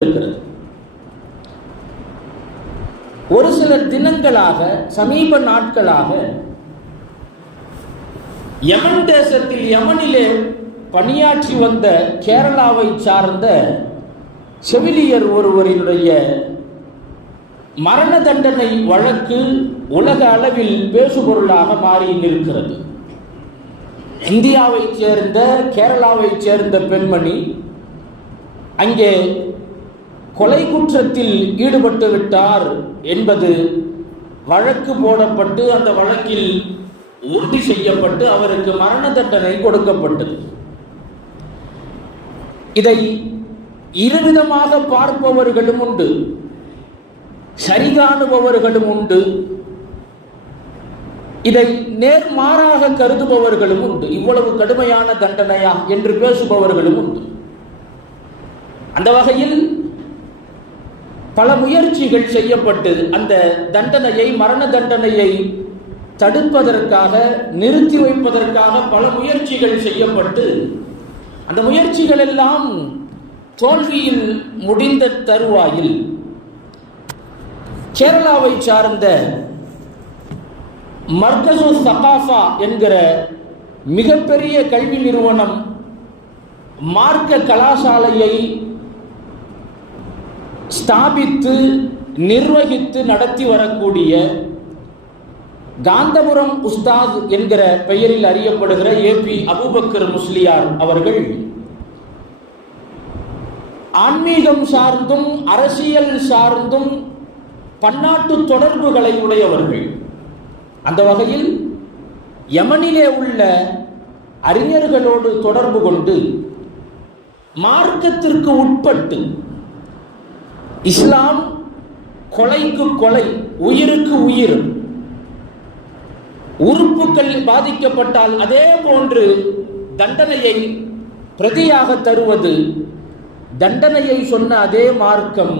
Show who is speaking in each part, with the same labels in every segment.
Speaker 1: இருக்கிறது ஒரு சில தினங்களாக சமீப நாட்களாக யமன் தேசத்தில் யமனிலே பணியாற்றி வந்த கேரளாவை சார்ந்த செவிலியர் ஒருவரினுடைய மரண தண்டனை வழக்கு உலக அளவில் பேசுபொருளாக மாறி நிற்கிறது. இந்தியாவைச் சேர்ந்த கேரளாவைச் சேர்ந்த பெண்மணி அங்கே கொலை குற்றத்தில் ஈடுபட்டு விட்டார் என்பது வழக்கு போடப்பட்டு அந்த வழக்கில் உறுதி செய்யப்பட்டு அவருக்கு மரண தண்டனை கொடுக்கப்பட்டது. இதை இருவிதமாக பார்ப்பவர்களும் உண்டு சரிகாணுபவர்களும் உண்டு இதை நேர்மாறாக கருதுபவர்களும் உண்டு இவ்வளவு கடுமையான தண்டனையா என்று பேசுபவர்களும் உண்டு. அந்த வகையில் பல முயற்சிகள் செய்யப்பட்டு அந்த தண்டனையை மரண தண்டனையை தடுப்பதற்காக நிறுத்தி வைப்பதற்காக பல முயற்சிகள் செய்யப்பட்டு அந்த முயற்சிகள் எல்லாம் தோல்வியில் முடிந்த தருவாயில் கேரளாவை சார்ந்த மர்கசு சகாஃபா என்கிற மிகப்பெரிய கல்வி நிறுவனம் மார்க்க கலாசாலையை ஸ்தாபித்து நிர்வகித்து நடத்தி வரக்கூடிய காந்தபுரம் உஸ்தாத் என்கிற பெயரில் அறியப்படுகிற ஏபி அபுபக்கர் முஸ்லியார் அவர்கள் ஆன்மீகம் சார்ந்தும் அரசியல் சார்ந்தும் பன்னாட்டு தொடர்புகளை உடையவர்கள். அந்த வகையில் யமனிலே உள்ள அறிஞர்களோடு தொடர்பு கொண்டு மார்க்கத்திற்கு உட்பட்டு இஸ்லாம் கொலைக்கு கொலை உயிருக்கு உயிர். உறுப்புகள் பாதிக்கப்பட்டால் அதே போன்று தண்டனையை பிரதியாக தருவது தண்டனையை சொன்ன அதே மார்க்கம்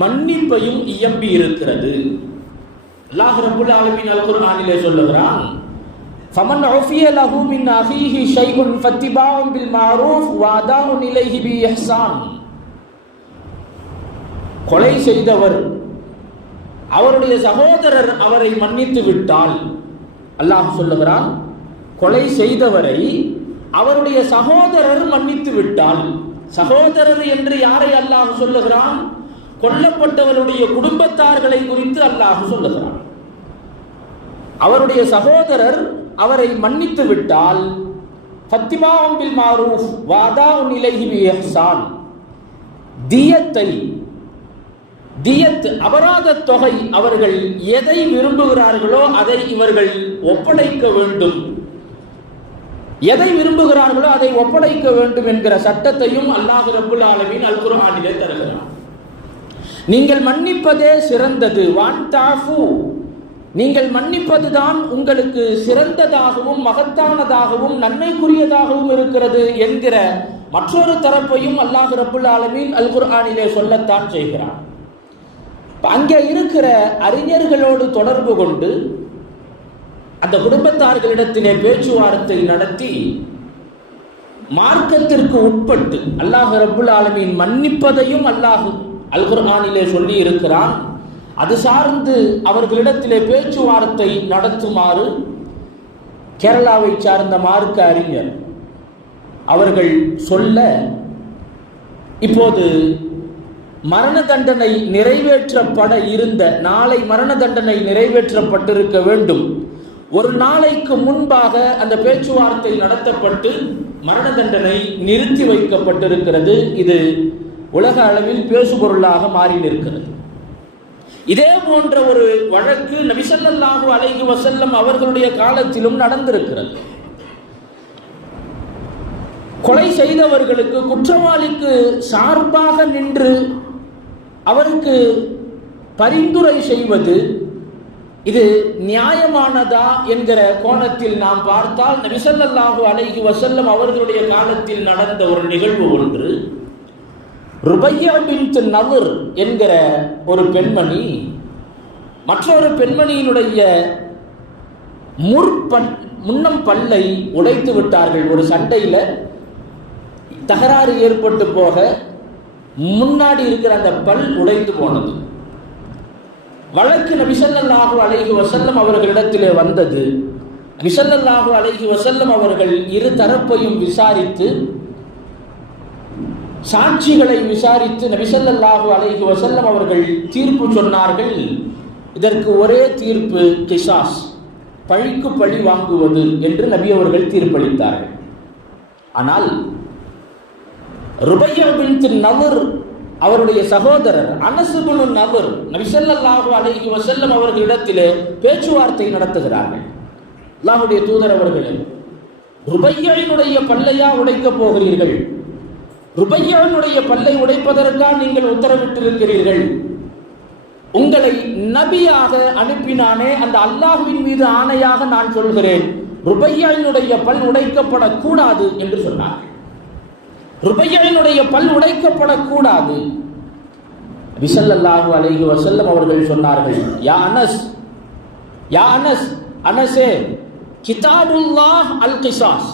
Speaker 1: மன்னிப்பையும் இயம்பி இருக்கிறது. அல்லாஹ் ரபுல் ஆலமீன் அல் குர்ஆனிலே சொல்லுகிறான் ஃபமன் உஃபிய லஹு மின் அஹீஹி ஷைஉன் ஃபத்திபாஉன் பில் மஅரூஃப் வ அதாஉன் பி கொலை செய்தவர். அவருடைய சகோதரர் அவரை மன்னித்து விட்டால். அல்லாஹ் சொல்லுகிறான் கொலை செய்தவரை அவருடைய சகோதரர் மன்னித்து விட்டால். சகோதரர் என்று யாரை அல்லாஹ் சொல்லுகிறான்? கொல்லப்பட்டவருடைய குடும்பத்தார்களை குறித்து அல்லாஹ் சொல்லுகிறான். அவருடைய சகோதரர் அவரை மன்னித்து விட்டால் ஃபத்திமாவும் பில் மாரூஃப் வாதா இலைஹி பி தியத்தை தியத் அபராத தொகை அவர்கள் எதை விரும்புகிறார்களோ அதை இவர்கள் ஒப்படைக்க வேண்டும். எதை விரும்புகிறார்களோ அதை ஒப்படைக்க வேண்டும் என்கிற சட்டத்தையும் அல்லாஹு ரபுல் ஆலமின் அல் தருகிறான். நீங்கள் மன்னிப்பதே சிறந்தது. வான் தாஃபு. நீங்கள் மன்னிப்பதுதான் உங்களுக்கு சிறந்ததாகவும் மகத்தானதாகவும் நன்மைக்குரியதாகவும் இருக்கிறது என்கிற மற்றொரு தரப்பையும் அல்லாஹ் ரபுல் ஆலமின் அல்குரானிலே சொல்லத்தான் செய்கிறான். அங்கே இருக்கிற அறிஞர்களோடு தொடர்பு கொண்டு அந்த குடும்பத்தார்களிடத்திலே பேச்சுவார்த்தை நடத்தி மார்க்கத்திற்கு உட்பட்டு அல்லாஹ் ரபுல் ஆலமின் மன்னிப்பதையும் அல்லாஹ் அல்குர்ஹானிலே சொல்லி இருக்கிறான் அது சார்ந்து அவர்களிடத்திலே பேச்சுவார்த்தை நடத்துமாறு கேரளாவை சார்ந்த மார்க்க அறிஞர் அவர்கள் சொல்ல இப்போது மரண தண்டனை நிறைவேற்றப்பட இருந்த நாளை மரண தண்டனை நிறைவேற்றப்பட்டிருக்க வேண்டும். ஒரு நாளைக்கு முன்பாக அந்த பேச்சுவார்த்தை நடத்தப்பட்டு மரண தண்டனை நிறுத்தி வைக்கப்பட்டிருக்கிறது. இது உலக அளவில் பேசுபொருளாக மாறி நிற்கிறது. இதே போன்ற ஒரு வழக்கு நபிசல்லாஹு அலைஹி வசல்லம் அவர்களுடைய காலத்திலும் நடந்திருக்கிறது. கொலை செய்தவர்களுக்கு குற்றவாளிக்கு சார்பாக நின்று அவருக்கு பரிந்துரை செய்வது இது நியாயமானதா என்கிற கோணத்தில் நாம் பார்த்தால் நபிசல்லாஹு அலைஹி வசல்லம் அவர்களுடைய காலத்தில் நடந்த ஒரு நிகழ்வு ஒன்று. ருபையா பின் நவர் என்கிற ஒரு பெண்மணி மற்றொரு பெண்மணியினுடைய முற்பன் முன்னம் பல்லை உடைத்து விட்டார்கள். ஒரு சண்டையில் தகராறு ஏற்பட்டு போக முன்னாடி இருக்கிற அந்த பல் உடைந்து போனது. வழக்கு நபிசல்லாஹு அலைஹி வசல்லம் அவர்களிடத்திலே வந்தது. நபிசல்லாஹு அலைஹி வசல்லம் அவர்கள் இரு தரப்பையும் விசாரித்து சாட்சிகளை விசாரித்து நபிசல்லாஹு அலைஹி வசல்லம் அவர்கள் தீர்ப்பு சொன்னார்கள். இதற்கு ஒரே தீர்ப்பு கிசாஸ் பழிக்கு பழி வாங்குவது என்று நபி அவர்கள் தீர்ப்பளித்தார்கள். ஆனால் ருபையா பின் நவர் அவருடைய சகோதரர் அனசுபுனு நபர் நபிசல்லாஹு அலைஹி வசல்லம் அவர்களிடத்திலே பேச்சுவார்த்தை நடத்துகிறார்கள். அல்லாஹுடைய தூதர் அவர்களே ருபையாவினுடைய பல்லையா உடைக்கப் போகிறீர்கள்? ருபையாவினுடைய பல்லை உடைப்பதற்காக நீங்கள் உத்தரவிட்டிருக்கிறீர்கள். உங்களை நபியாக அனுப்பினானே அந்த அல்லாஹுவின் மீது ஆணையாக நான் சொல்கிறேன். ருபையாவினுடைய பல் உடைக்கப்படக்கூடாது என்று சொன்னார் ருபையனுடைய பல் உடைக்கப்படக்கூடாது. விசல்லல்லாஹு அலைஹி வசல்லம் அவர்கள் சொன்னார்கள் யா அனஸ் யா அனஸ் அனசே கிதாபுல்லாஹ் அல் கிசாஸ்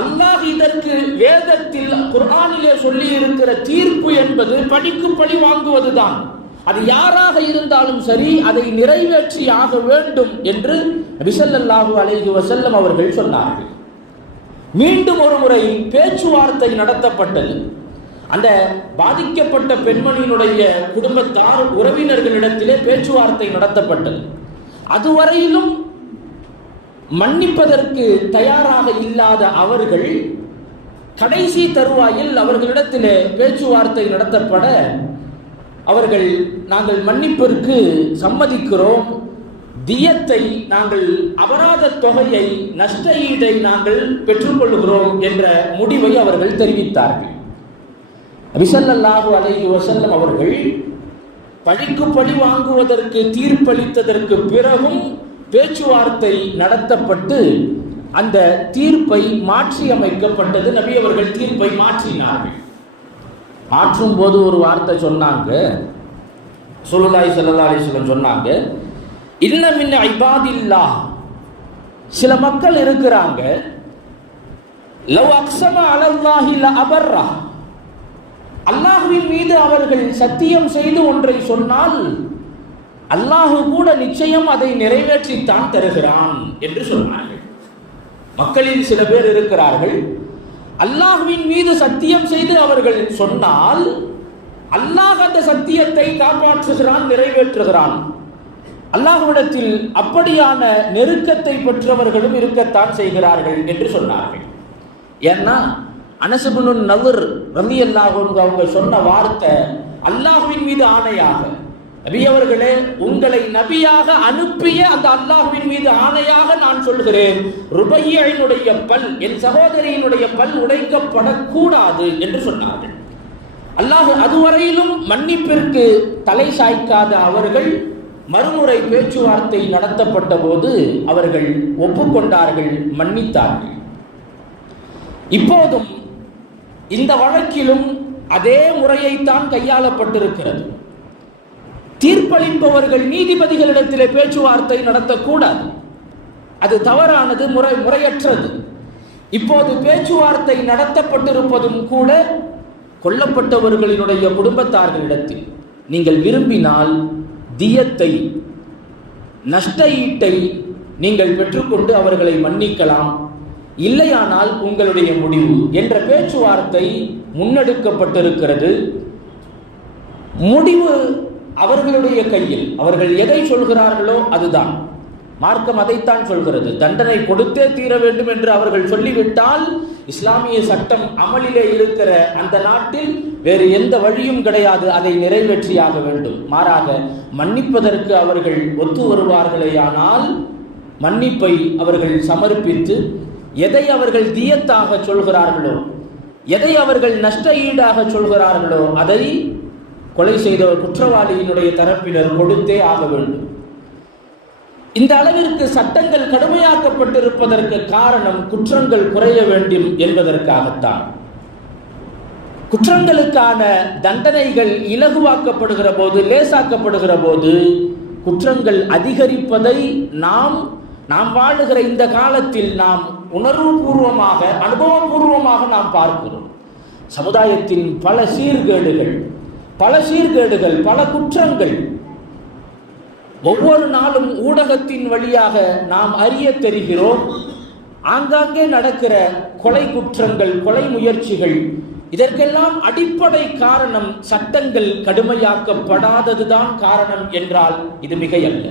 Speaker 1: அல்லாஹ் இதற்கு வேதத்தில் குர்ஆனிலே சொல்லி இருக்கிற தீர்ப்பு என்பது படிக்கு பழி வாங்குவதுதான். அது யாராக இருந்தாலும் சரி அதை நிறைவேற்றி ஆக வேண்டும் என்று விசல்லல்லாஹு அலைஹி வசல்லம் அவர்கள் சொன்னார்கள். மீண்டும் ஒரு முறை பேச்சுவார்த்தை நடத்தப்பட்டது. அந்த பாதிக்கப்பட்ட பெண்மணியினுடைய குடும்பத்தார் உறவினர்களிடத்திலே பேச்சுவார்த்தை நடத்தப்பட்டது. அதுவரையிலும் மன்னிப்பதற்கு தயாராக இல்லாத அவர்கள் கடைசி தருவாயில் அவர்களிடத்திலே பேச்சுவார்த்தை நடத்தப்பட அவர்கள் நாங்கள் மன்னிப்பிற்கு சம்மதிக்கிறோம் தியத்தை நாங்கள் அபராத தொகையை நஷ்ட ஈடை நாங்கள் பெற்றுக்கொள்கிறோம் என்ற முடிவை அவர்கள் தெரிவித்தார்கள். ரிசல்லாஹு அலைஹி வசல்லம் அவர்கள் பழிக்கு பழி வாங்குவதற்கு தீர்ப்பளித்ததற்கு பிறகும் பேச்சுவார்த்தை நடத்தப்பட்டு அந்த தீர்ப்பை மாற்றி அமைக்கப்பட்டது நபி அவர்கள் தீர்ப்பை மாற்றினார்கள். மாற்றும் போது ஒரு வார்த்தை சொன்னாங்க. சுல்லாய் சல்லா அலிஸ்லம் சொன்னாங்க இன்னமின்ன ஐபாதில்லா சில மக்கள் இருக்கிறாங்க. லவ் அக்ஸம அலல்லாஹி ல அபர்ரா. அல்லாஹுவின் மீது அவர்கள் சத்தியம் செய்து ஒன்றை சொன்னால் அல்லாஹு கூட நிச்சயம் அதை நிறைவேற்றித்தான் தருகிறான் என்று சொன்னார்கள். மக்களில் சில பேர் இருக்கிறார்கள். அல்லாஹுவின் மீது சத்தியம் செய்து அவர்கள் சொன்னால் அல்லாஹ் அந்த சத்தியத்தை காப்பாற்றுகிறான் நிறைவேற்றுகிறான். அல்லாஹ்விடத்தில் அப்படியான நெருக்கத்தை பெற்றவர்களும் இருக்கத்தான் செய்கிறார்கள் என்று சொன்னார்கள். ஏன்னா அனசுபுனு நவர் ரவி அல்லாஹ் அவங்க சொன்ன வார்த்தை அல்லாஹுவின் மீது ஆணையாக. நபி அவர்களே உங்களை நபியாக அனுப்பிய அந்த அல்லாஹுவின் மீது ஆணையாக நான் சொல்கிறேன். ருபையினுடைய பல் என் சகோதரியினுடைய பல் உடைக்கப்படக்கூடாது என்று சொன்னார்கள். அல்லாஹ் அதுவரையிலும் மன்னிப்பிற்கு தலை சாய்க்காத அவர்கள் மறுமுறை பேச்சுவார்த்தை நடத்தப்பட்ட போது அவர்கள் ஒப்புக்கொண்டார்கள் மன்னித்தார்கள். இப்போதும் இந்த வழக்கிலும் அதே முறையைத்தான் கையாளப்பட்டிருக்கிறது. தீர்ப்பளிப்பவர்கள் நீதிபதிகளிடத்திலே பேச்சுவார்த்தை நடத்தக்கூடாது. அது தவறானது முறை முறையற்றது. இப்போது பேச்சுவார்த்தை நடத்தப்பட்டிருப்பதும் கூட கொல்லப்பட்டவர்களினுடைய குடும்பத்தார்களிடத்தில். நீங்கள் விரும்பினால் தியத்தை நஷ்ட ஈட்டை நீங்கள் பெற்றுக்கொண்டு அவர்களை மன்னிக்கலாம். இல்லையானால் உங்களுடைய முடிவு என்ற பேச்சுவார்த்தை முன்னெடுக்கப்பட்டிருக்கிறது. முடிவு அவர்களுடைய கையில். அவர்கள் எதை சொல்கிறார்களோ அதுதான். மார்க்கம் அதைத்தான் சொல்கிறது. தண்டனை கொடுத்தே தீர வேண்டும் என்று அவர்கள் சொல்லிவிட்டால் இஸ்லாமிய சட்டம் அமலிலே இருக்கிற அந்த நாட்டில் வேறு எந்த வழியும் கிடையாது அதை நிறைவேற்றியாக வேண்டும். மாறாக மன்னிப்பதற்கு அவர்கள் ஒத்து வருவார்களேயானால் மன்னிப்பை அவர்கள் சமர்ப்பித்து எதை அவர்கள் தீயத்தாக சொல்கிறார்களோ எதை அவர்கள் நஷ்ட ஈடாக சொல்கிறார்களோ அதை கொலை செய்தவர் குற்றவாளியினுடைய தரப்பினர் கொடுத்தே ஆக வேண்டும். இந்த அளவிற்கு சட்டங்கள் கடுமையாக்கப்பட்டிருப்பதற்கு காரணம் குற்றங்கள் குறைய வேண்டும் என்பதற்காகத்தான். குற்றங்களுக்கான தண்டனைகள் இலகுவாக்கப்படுகிற போது லேசாக்கப்படுகிற போது குற்றங்கள் அதிகரிப்பதை நாம் நாம் வாழுகிற இந்த காலத்தில் நாம் உணர்வுபூர்வமாக அனுபவபூர்வமாக நாம் பார்க்கிறோம். சமுதாயத்தின் பல சீர்கேடுகள் பல சீர்கேடுகள் பல குற்றங்கள் ஒவ்வொரு நாளும் ஊடகத்தின் வழியாக நாம் அறிய தெரிகிறோம். ஆங்காங்கே நடக்கிற கொலை குற்றங்கள் கொலை முயற்சிகள் இதற்கெல்லாம் அடிப்படை காரணம் சட்டங்கள் கடுமையாக்கப்படாததுதான் காரணம் என்றால் இது மிகையல்ல.